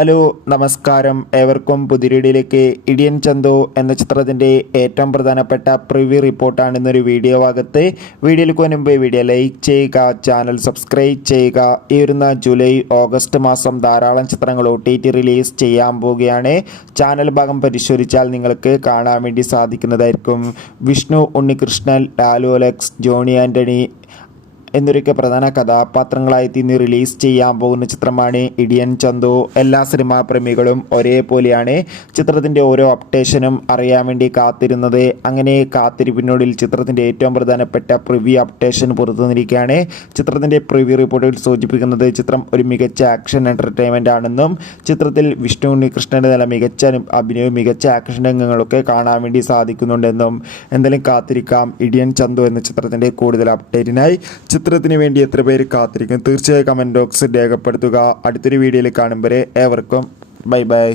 Hello നമസ്കാരം, ഏവർക്കും പുതിരീടിയിലേക്ക്. ഇടിയൻ ചന്തു എന്ന ചിത്രത്തിൻ്റെ ഏറ്റവും പ്രധാനപ്പെട്ട പ്രിവ്യൂ റിപ്പോർട്ടാണ് ഇന്നൊരു വീഡിയോ ഭാഗത്ത്. വീഡിയോയിലേക്ക് മുൻപ് വീഡിയോ ലൈക്ക് ചെയ്യുക, ചാനൽ സബ്സ്ക്രൈബ് ചെയ്യുക. ഈ വരുന്ന ജൂലൈ ഓഗസ്റ്റ് മാസം ധാരാളം ചിത്രങ്ങൾ OTT റിലീസ് ചെയ്യാൻ പോവുകയാണ്. ചാനൽ ഭാഗം പരിശോധിച്ചാൽ നിങ്ങൾക്ക് കാണാൻ വേണ്ടി സാധിക്കുന്നതായിരിക്കും. വിഷ്ണു ഉണ്ണികൃഷ്ണൻ, ലാലു അലക്സ്, ജോണി ആൻ്റണി എന്നൊക്കെ പ്രധാന കഥാപാത്രങ്ങളായി ഇന്ന് റിലീസ് ചെയ്യാൻ പോകുന്ന ചിത്രമാണ് ഇടിയൻ ചന്തു. എല്ലാ സിനിമാ പ്രേമികളും ഒരേപോലെയാണ് ചിത്രത്തിൻ്റെ ഓരോ അപ്ഡേഷനും അറിയാൻ വേണ്ടി കാത്തിരുന്നത്. അങ്ങനെ കാത്തിരിപ്പിനോടിൽ ചിത്രത്തിൻ്റെ ഏറ്റവും പ്രധാനപ്പെട്ട പ്രിവ്യൂ അപ്ഡേഷൻ പുറത്തുവന്നിരിക്കുകയാണ്. ചിത്രത്തിൻ്റെ പ്രിവ്യൂ റിപ്പോർട്ടിൽ സൂചിപ്പിക്കുന്നത് ചിത്രം ഒരു മികച്ച ആക്ഷൻ എൻ്റർടൈൻമെൻ്റ് ആണെന്നും ചിത്രത്തിൽ വിഷ്ണു ഉണ്ണികൃഷ്ണൻ്റെ നല്ല മികച്ച അഭിനയവും മികച്ച ആക്ഷൻ രംഗങ്ങളൊക്കെ കാണാൻ വേണ്ടി സാധിക്കുന്നുണ്ടെന്നും. എന്തായാലും കാത്തിരിക്കാം ഇടിയൻ ചന്തു എന്ന ചിത്രത്തിൻ്റെ കൂടുതൽ അപ്ഡേറ്റിനായി. ചിത്രത്തിന് വേണ്ടി എത്ര പേര് കാത്തിരിക്കും? തീർച്ചയായും കമൻറ്റ് ബോക്സിൽ രേഖപ്പെടുത്തുക. അടുത്തൊരു വീഡിയോയിൽ കാണും വരെ ഏവർക്കും ബൈ ബൈ.